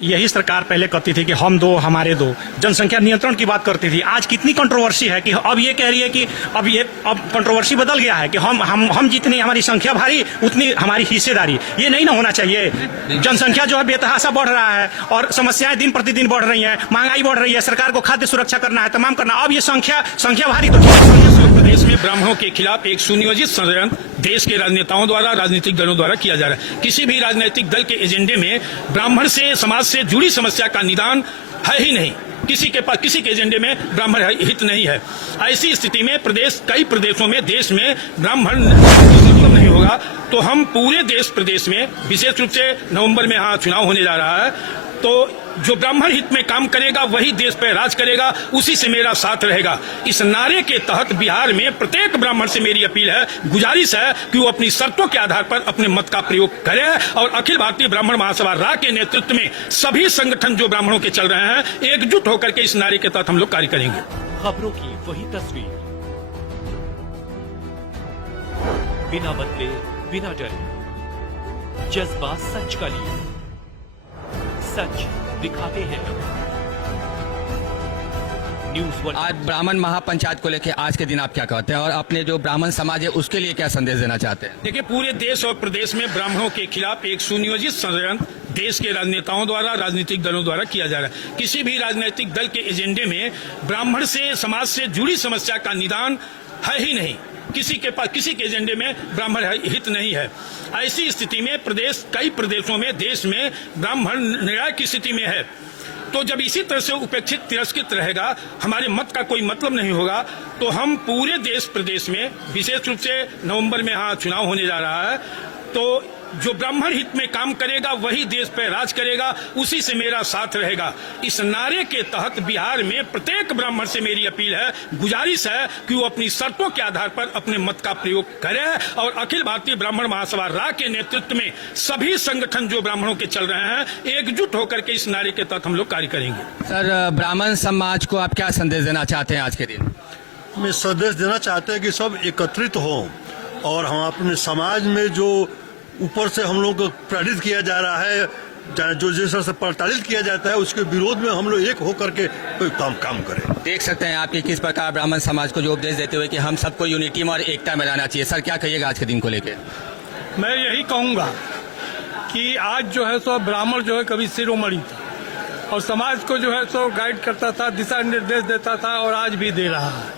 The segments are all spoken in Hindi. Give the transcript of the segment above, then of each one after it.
यही सरकार पहले कहती थी कि हम दो हमारे दो, जनसंख्या नियंत्रण की बात करती थी। आज कितनी कंट्रोवर्सी है कि अब ये कह रही है कि अब कंट्रोवर्सी बदल गया है कि हम जितनी हमारी संख्या भारी उतनी हमारी हिस्सेदारी। ये नहीं ना होना चाहिए। जनसंख्या जो है बेतहाशा बढ़ रहा है और समस्याएं दिन प्रतिदिन बढ़ रही हैं, महंगाई बढ़ रही है, सरकार को खाद्य सुरक्षा करना है, तमाम करना। अब ये संख्या भारी तो प्रदेश में ब्राह्मणों के खिलाफ एक सुनियोजित षड्यंत्र देश के राजनेताओं द्वारा, राजनीतिक दलों द्वारा किया जा रहा है। किसी भी राजनीतिक दल के एजेंडे में ब्राह्मण से, समाज से जुड़ी समस्या का निदान है ही नहीं। किसी के पास, किसी के एजेंडे में ब्राह्मण हित नहीं है। ऐसी स्थिति में कई प्रदेशों में, देश में ब्राह्मण मतलब नहीं होगा तो हम पूरे प्रदेश में, विशेष रूप से नवंबर में यहाँ चुनाव होने जा रहा है, तो जो ब्राह्मण हित में काम करेगा वही देश पर राज करेगा, उसी से मेरा साथ रहेगा। इस नारे के तहत बिहार में प्रत्येक ब्राह्मण से मेरी अपील है, गुजारिश है कि वो अपनी शर्तों के आधार पर अपने मत का प्रयोग करें और अखिल भारतीय ब्राह्मण महासभा रा के नेतृत्व में सभी संगठन जो ब्राह्मणों के चल रहे हैं, एकजुट होकर के इस नारे के तहत हम लोग कार्य करेंगे। खबरों की वही तस्वीर, बिना बदले, बिना डरे, जज्बा सच का लिए, सच दिखाते हैं। News one. आज ब्राह्मण महापंचायत को लेकर आज के दिन आप क्या कहते हैं और अपने जो ब्राह्मण समाज है उसके लिए क्या संदेश देना चाहते हैं? देखिए, पूरे देश और प्रदेश में ब्राह्मणों के खिलाफ एक सुनियोजित षड्यंत्र देश के राजनेताओं द्वारा, राजनीतिक दलों द्वारा किया जा रहा है। किसी भी राजनीतिक दल के एजेंडे में ब्राह्मण से, समाज से जुड़ी समस्या का निदान है ही नहीं। किसी के पास, किसी के एजेंडे में ब्राह्मण हित नहीं है। ऐसी स्थिति में कई प्रदेशों में, देश में ब्राह्मण निर्णायक की स्थिति में है। तो जब इसी तरह से उपेक्षित, तिरस्कृत रहेगा, हमारे मत का कोई मतलब नहीं होगा, तो हम पूरे प्रदेश में, विशेष रूप से नवंबर में यहाँ चुनाव होने जा रहा है, तो जो ब्राह्मण हित में काम करेगा वही देश पर राज करेगा, उसी से मेरा साथ रहेगा। इस नारे के तहत बिहार में प्रत्येक ब्राह्मण से मेरी अपील है, गुजारिश है कि वो अपनी शर्तों के आधार पर अपने मत का प्रयोग करें और अखिल भारतीय ब्राह्मण महासभा रा के नेतृत्व में सभी संगठन जो ब्राह्मणों के चल रहे हैं, एकजुट होकर के इस नारे के तहत हम लोग कार्य करेंगे। सर, ब्राह्मण समाज को आप क्या संदेश देना चाहते हैं आज के दिन? मैं संदेश देना चाहते हैं कि सब एकत्रित हों और हम अपने समाज में जो ऊपर से हम लोग को प्रेरित किया जा रहा है, जो जिस तरह से प्रताड़ित किया जाता है, उसके विरोध में हम लोग एक होकर के कोई काम करें। देख सकते हैं आप कि किस प्रकार ब्राह्मण समाज को जो उपदेश देते हुए कि हम सबको यूनिटी में और एकता में रहना चाहिए। सर, क्या कहिएगा आज के दिन को लेकर? मैं यही कहूँगा कि आज जो है सो ब्राह्मण जो है कभी शिरोमणि था और समाज को जो है सो गाइड करता था, दिशा निर्देश देता था और आज भी दे रहा है।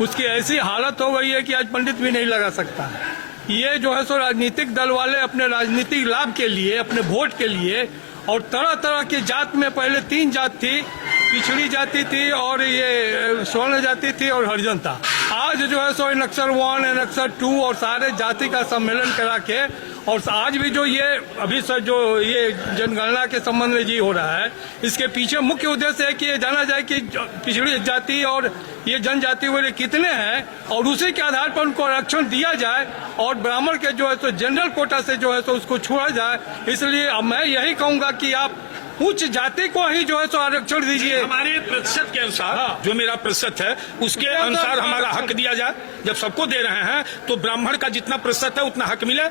उसकी ऐसी हालत हो गई है कि आज पंडित भी नहीं लगा सकता है। ये जो है सो राजनीतिक दल वाले अपने राजनीतिक लाभ के लिए, अपने वोट के लिए, और तरह तरह की जात में पहले 3 जात थी, पिछड़ी जाति थी और ये स्वर्ण जाति थी और हरिजन था। आज जो है सो नक्सर 1, नक्सर 2 और सारे जाति का सम्मेलन करा के, और आज भी जो ये अभी सर जो ये जनगणना के संबंध में जी हो रहा है, इसके पीछे मुख्य उद्देश्य है कि ये जाना जाए कि पिछड़ी जाति और ये जनजाति वाले कितने हैं और उसी के आधार पर उनको आरक्षण दिया जाए और ब्राह्मण के जो है तो जनरल कोटा से जो है तो उसको छोड़ा जाए। इसलिए अब मैं यही कहूँगा कि आप उच्च जाति को ही जो है तो आरक्षण दीजिए। हमारे प्रतिशत के अनुसार, जो मेरा प्रतिशत है उसके अनुसार हमारा हक दिया जाए। जब सबको दे रहे हैं तो ब्राह्मण का जितना प्रतिशत है उतना हक मिले।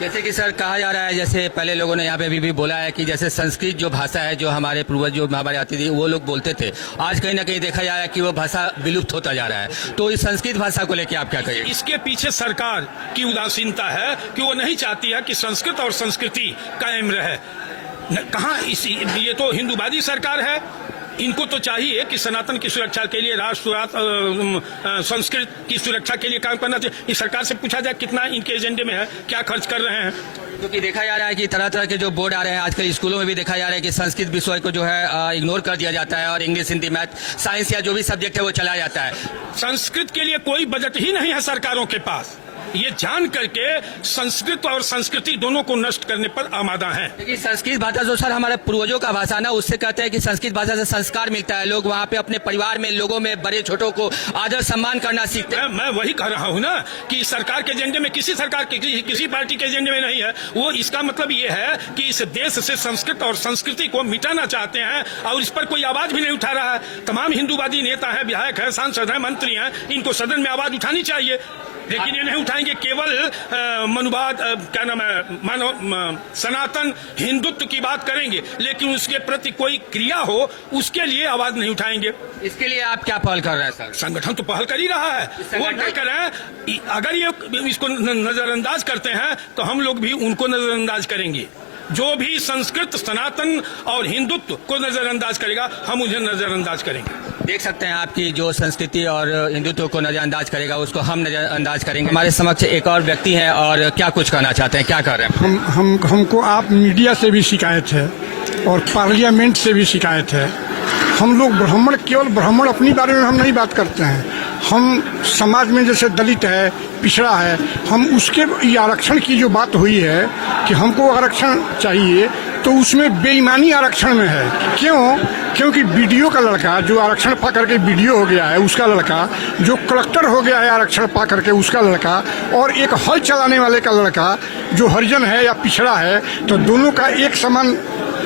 जैसे कि सर कहा जा रहा है, जैसे पहले लोगों ने यहाँ पे भी बोला है कि जैसे संस्कृत जो भाषा है, जो हमारे पूर्वज जो हमारे आती थी वो लोग बोलते थे, आज कहीं ना कहीं देखा जा रहा है कि वो भाषा विलुप्त होता जा रहा है। तो इस संस्कृत भाषा को लेकर आप क्या कहिए? इसके पीछे सरकार की उदासीनता है कि वो नहीं चाहती है कि संस्कृत और संस्कृति कायम रहे। कहाँ, ये तो हिंदूवादी सरकार है। इनको तो चाहिए कि सनातन की सुरक्षा के लिए, राष्ट्र संस्कृत की सुरक्षा के लिए काम करना चाहिए। इस सरकार से पूछा जाए कितना इनके एजेंडे में है, क्या खर्च कर रहे हैं। क्योंकि देखा जा रहा है कि तरह तरह के जो बोर्ड आ रहे हैं आजकल स्कूलों में भी देखा जा रहा है कि संस्कृत विषय को जो है इग्नोर कर दिया जाता है और इंग्लिश, हिंदी, मैथ, साइंस या जो भी सब्जेक्ट है वो चलाया जाता है। संस्कृत के लिए कोई बजट ही नहीं है सरकारों के पास। ये जान करके संस्कृत और संस्कृति दोनों को नष्ट करने पर आमादा है। लेकिन संस्कृत भाषा जो सर हमारे पूर्वजों का भाषा ना, उससे कहते हैं कि संस्कृत भाषा से संस्कार मिलता है। लोग वहाँ पे अपने परिवार में, लोगों में, बड़े छोटों को आदर सम्मान करना सीखते हैं। मैं वही कह रहा हूँ ना कि सरकार के एजेंडे में, किसी सरकार के, किसी पार्टी के एजेंडे में नहीं है वो। इसका मतलब ये है कि इस देश से संस्कृत और संस्कृति को मिटाना चाहते हैं और इस पर कोई आवाज भी नहीं उठा रहा है। तमाम हिंदूवादी नेता हैं, विधायक हैं, सांसद हैं, मंत्री हैं, इनको सदन में आवाज उठानी चाहिए। लेकिन ये नहीं उठाएंगे केवल मनुवाद क्या नाम है सनातन हिंदुत्व की बात करेंगे, लेकिन उसके प्रति कोई क्रिया हो उसके लिए आवाज नहीं उठाएंगे। इसके लिए आप क्या पहल कर रहे हैं सर? संगठन तो पहल कर ही रहा है, वो क्या कर रहे हैं, अगर ये इसको नजरअंदाज करते हैं तो हम लोग भी उनको नजरअंदाज करेंगे। जो भी संस्कृत सनातन और हिंदुत्व को नजरअंदाज करेगा हम उन्हें नजरअंदाज करेंगे। देख सकते हैं आपकी जो संस्कृति और हिंदुत्व को नजरअंदाज करेगा उसको हम नजरअंदाज करेंगे। हमारे समक्ष एक और व्यक्ति है और क्या कुछ कहना चाहते हैं, क्या कर रहे हैं? हमको आप मीडिया से भी शिकायत है और पार्लियामेंट से भी शिकायत है। हम लोग ब्राह्मण, केवल ब्राह्मण अपनी बारे में हम नहीं बात करते हैं, हम समाज में जैसे दलित है, पिछड़ा है, हम उसके ये आरक्षण की जो बात हुई है कि हमको आरक्षण चाहिए, तो उसमें बेईमानी आरक्षण में है। क्यों? क्योंकि बीडीओ का लड़का जो आरक्षण पा करके बीडीओ हो गया है उसका लड़का, जो कलेक्टर हो गया है आरक्षण पा करके उसका लड़का, और एक हल चलाने वाले का लड़का जो हरिजन है या पिछड़ा है, तो दोनों का एक समान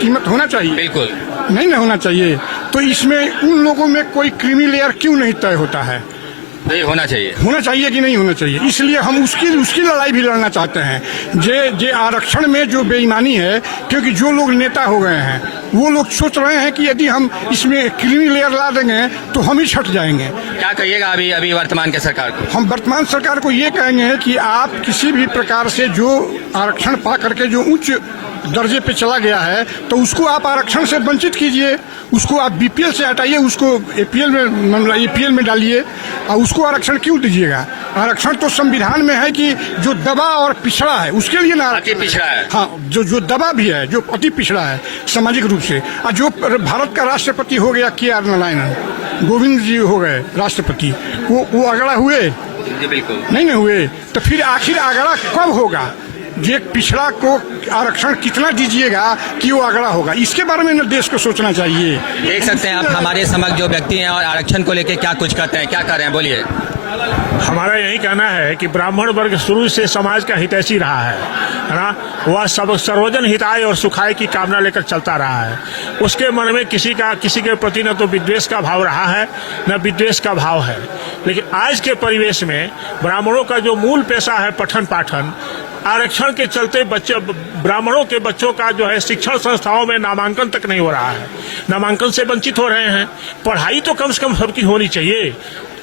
कीमत होना चाहिए। बिल्कुल नहीं ना होना चाहिए। तो इसमें उन लोगों में कोई क्रीमी लेयर क्यों नहीं तय होता है? नहीं होना चाहिए। होना चाहिए कि नहीं होना चाहिए? इसलिए हम उसकी लड़ाई भी लड़ना चाहते हैं। जे आरक्षण में जो बेईमानी है, क्योंकि जो लोग नेता हो गए हैं वो लोग सोच रहे हैं कि यदि हम इसमें क्रीमी लेयर ला देंगे तो हम ही छट जाएंगे। क्या कहिएगा अभी वर्तमान के सरकार को? हम वर्तमान सरकार को ये कहेंगे कि आप किसी भी प्रकार से जो आरक्षण पा करके जो उच्च दर्जे पे चला गया है तो उसको आप आरक्षण से वंचित कीजिए, उसको आप बीपीएल से हटाइए, उसको एपीएल में डालिए, और उसको आरक्षण क्यों दीजिएगा? आरक्षण तो संविधान में है कि जो दबा और पिछड़ा है उसके लिए ना अति पिछड़ा है। हाँ, जो दबा भी है, जो अति पिछड़ा है सामाजिक रूप से। और जो भारत का राष्ट्रपति हो गया KR नारायणन, गोविंद जी हो गए राष्ट्रपति, वो अगड़ा हुए? बिल्कुल नहीं हुए। तो फिर आखिर अगड़ा कब होगा? जे पिछड़ा को आरक्षण कितना दीजिएगा कि वो अगड़ा होगा? इसके बारे में न देश को सोचना चाहिए। देख सकते हैं आप हमारे समक्ष जो व्यक्ति हैं और आरक्षण को लेकर क्या कुछ कहते हैं, क्या कर रहे हैं, बोलिए। हमारा यही कहना है कि ब्राह्मण वर्ग शुरू से समाज का हितैषी रहा है ना, वह सब सर्वजन हिताय और सुखाय की कामना लेकर चलता रहा है। उसके मन में किसी के प्रति न तो विद्वेष का भाव रहा है न विद्वेष का भाव है। लेकिन आज के परिवेश में ब्राह्मणों का जो मूल पेशा है पठन पाठन, आरक्षण के चलते ब्राह्मणों के बच्चों का जो है शिक्षण संस्थाओं में नामांकन तक नहीं हो रहा है, नामांकन से वंचित हो रहे हैं। पढ़ाई तो कम से कम सबकी होनी चाहिए।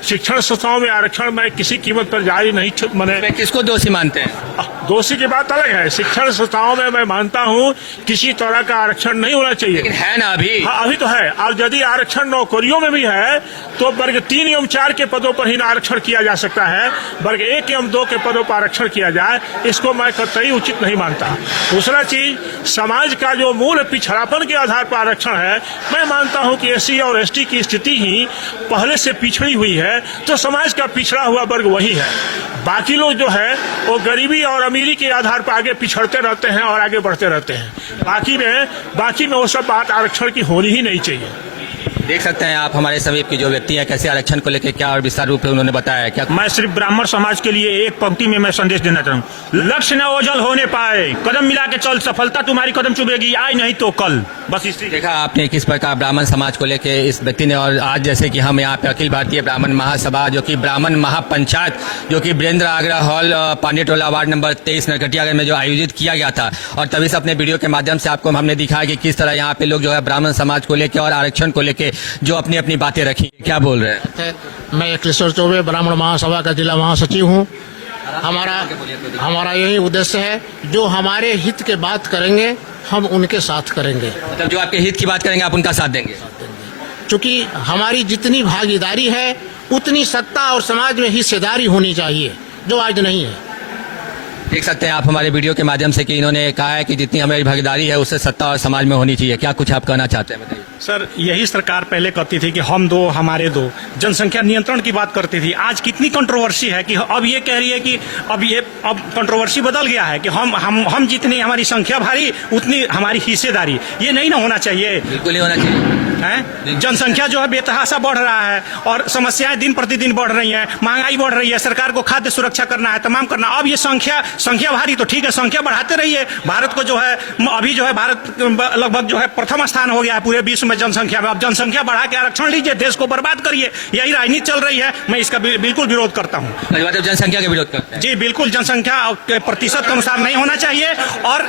शिक्षण संस्थाओं में आरक्षण में किसी कीमत पर जारी नहीं मने। किसको दोषी मानते हैं? दोषी की बात अलग है। शिक्षण संस्थाओं में मैं मानता हूं किसी तरह का आरक्षण नहीं होना चाहिए। लेकिन है ना अभी? हाँ, अभी तो है। और यदि आरक्षण नौकरियों में भी है तो वर्ग 3 एवं 4 के पदों पर ही आरक्षण किया जा सकता है। वर्ग 1 एवं 2 के पदों पर आरक्षण किया जाए, इसको मैं कतई उचित नहीं मानता। दूसरा चीज, समाज का जो मूल पिछड़ापन के आधार पर आरक्षण है, मैं मानता हूं कि SC और ST की स्थिति ही पहले से पिछड़ी हुई है, तो समाज का पिछड़ा हुआ वर्ग वही है। बाकी लोग जो है वो गरीबी और अमीरी के आधार पर आगे पिछड़ते रहते हैं और आगे बढ़ते रहते हैं। बाकी में वो सब बात आरक्षण की होनी ही नहीं चाहिए। देख सकते हैं आप हमारे समीप की जो व्यक्ति है कैसे आरक्षण को लेकर क्या और विस्तार रूप में उन्होंने बताया। क्या मैं सिर्फ ब्राह्मण समाज के लिए एक पंक्ति में मैं संदेश देना चाहूँ, लक्ष्य न ओझल होने पाए, कदम मिला के चल, सफलता तुम्हारी कदम चुभेगी, आज नहीं तो कल। बस इसी। देखा आपने किस प्रकार ब्राह्मण समाज को लेकर इस व्यक्ति ने, और आज जैसे कि हम यहाँ पे अखिल भारतीय ब्राह्मण महासभा जो कि ब्राह्मण महापंचायत जो कि वीरेंद्र आगरा हॉल पांडे टोला वार्ड नंबर 23 नरकटियागंज में जो आयोजित किया गया था, और तभी से अपने वीडियो के माध्यम से आपको हमने दिखाया कि किस तरह यहाँ पे लोग जो है ब्राह्मण समाज को लेकर और आरक्षण को लेकर जो अपनी अपनी बातें रखी। क्या बोल रहे हैं? मैं अखिलेश्वर चौबे ब्राह्मण महासभा का जिला महासचिव हूँ। हमारा यही उद्देश्य है, जो हमारे हित के बात करेंगे हम उनके साथ करेंगे। मतलब जो आपके हित की बात करेंगे आप उनका साथ देंगे? क्योंकि हमारी जितनी भागीदारी है उतनी सत्ता और समाज में हिस्सेदारी होनी चाहिए, जो आज नहीं है। देख सकते हैं आप हमारे वीडियो के माध्यम से कि इन्होंने कहा है कि जितनी हमारी भागीदारी है उससे सत्ता और समाज में होनी चाहिए। क्या कुछ आप कहना चाहते हैं, बताइए। सर, यही सरकार पहले कहती थी कि हम दो हमारे दो, जनसंख्या नियंत्रण की बात करती थी। आज कितनी कंट्रोवर्सी है कि अब ये कह रही है कि अब कंट्रोवर्सी बदल गया है कि हम जितनी हमारी संख्या भारी उतनी हमारी हिस्सेदारी। ये नहीं ना होना चाहिए, बिल्कुल नहीं होना चाहिए। जनसंख्या जो है बेतहाशा बढ़ रहा है और समस्याएं दिन प्रतिदिन बढ़ रही हैं, महंगाई बढ़ रही है, सरकार को खाद्य सुरक्षा करना है, तमाम करना। अब ये संख्या संख्या भारी, तो ठीक है, संख्या बढ़ाते रहिए। भारत को जो है अभी जो है भारत लगभग जो है प्रथम स्थान हो गया है पूरे विश्व में जनसंख्या में। अब जनसंख्या बढ़ा के आरक्षण लीजिए, देश को बर्बाद करिए, यही राजनीति चल रही है। मैं इसका बिल्कुल विरोध करता हूँ। मतलब जनसंख्या के विरोध करते हैं? जी बिल्कुल, जनसंख्या के प्रतिशत के अनुसार नहीं होना चाहिए। और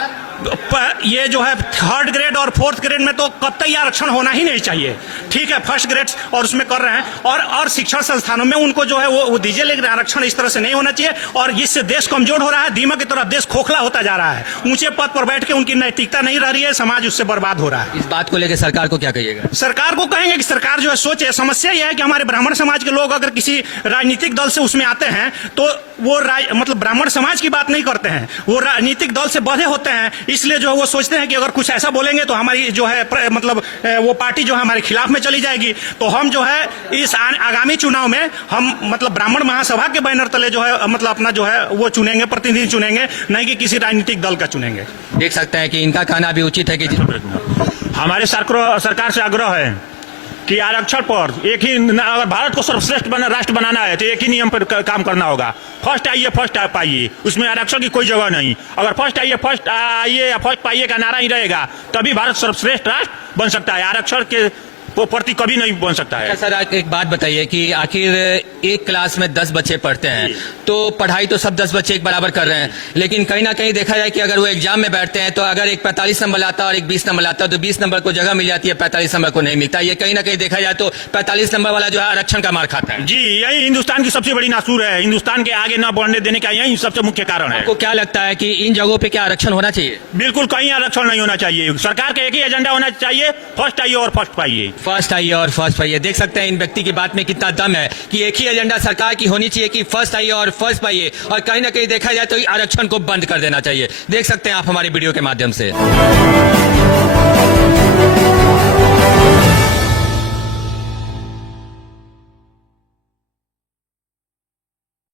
ये जो है थर्ड ग्रेड और फोर्थ ग्रेड में तो कतई आरक्षण होना ही नहीं चाहिए। ठीक है, फर्स्ट ग्रेड और उसमें कर रहे हैं, और शिक्षण संस्थानों में उनको जो है वो दीजिए, लेकिन आरक्षण इस तरह से नहीं होना चाहिए। और इससे देश कमजोर हो रहा है, दीमक की तरह देश खोखला होता जा रहा है। ऊंचे पद पर बैठ के उनकी नैतिकता नहीं रह रही है, समाज उससे बर्बाद हो रहा है। इस बात को लेकर सरकार को क्या कहिएगा? सरकार को कहेंगे कि सरकार जो है सोचे। समस्या यह है कि हमारे ब्राह्मण समाज के लोग अगर किसी राजनीतिक दल से उसमें आते हैं तो वो मतलब ब्राह्मण समाज की बात नहीं करते हैं, वो राजनीतिक दल से बंधे होते हैं। इसलिए जो है वो सोचते हैं कि अगर कुछ ऐसा बोलेंगे तो हमारी जो है मतलब वो पार्टी जो है हमारे खिलाफ में चली जाएगी। तो हम जो है इस आगामी चुनाव में हम मतलब ब्राह्मण महासभा के बैनर तले जो है मतलब अपना जो है वो चुनेंगे, प्रतिनिधि चुनेंगे, नहीं कि किसी राजनीतिक दल का चुनेंगे। देख सकते हैं कि इनका कहना भी उचित है कि हमारे सरकार से आग्रह है कि आरक्षण पर एक ही, अगर भारत को सर्वश्रेष्ठ राष्ट्र बनाना है तो एक ही नियम पर काम करना होगा। फर्स्ट आइए फर्स्ट पाइए, उसमें आरक्षण की कोई जगह नहीं। अगर फर्स्ट आइए फर्स्ट पाइए का नारा ही रहेगा तभी भारत सर्वश्रेष्ठ राष्ट्र बन सकता है। आरक्षण के वो प्रति कभी नहीं बन सकता है। सर एक बात बताइए कि आखिर एक क्लास में 10 बच्चे पढ़ते हैं तो पढ़ाई तो सब 10 बच्चे एक बराबर कर रहे हैं, लेकिन कहीं ना कहीं देखा जाए कि अगर वो एग्जाम में बैठते हैं तो अगर एक 45 नंबर लाता है और एक 20 नंबर लाता है तो 20 नंबर को जगह मिल जाती है, 45 नंबर को नहीं मिलता। ये कहीं ना कहीं देखा जाए तो 45 नंबर वाला जो है आरक्षण का मार खाता है। जी, यही हिंदुस्तान की सबसे बड़ी नासूर है। हिंदुस्तान के आगे न बढ़ने देने का यही सबसे मुख्य कारण है। आपको क्या लगता है कि इन जगहों पे क्या आरक्षण होना चाहिए? बिल्कुल कहीं आरक्षण नहीं होना चाहिए। सरकार का एक ही एजेंडा होना चाहिए, फर्स्ट आइए और फर्स्ट पाइए। फर्स्ट आइए और फर्स्ट पाइए। देख सकते हैं इन व्यक्ति की बात में कितना दम है कि एक ही एजेंडा सरकार की होनी चाहिए कि फर्स्ट आइए और फर्स्ट पाइए, और कहीं ना कहीं देखा जाए तो आरक्षण को बंद कर देना चाहिए। देख सकते हैं आप हमारी वीडियो के माध्यम से।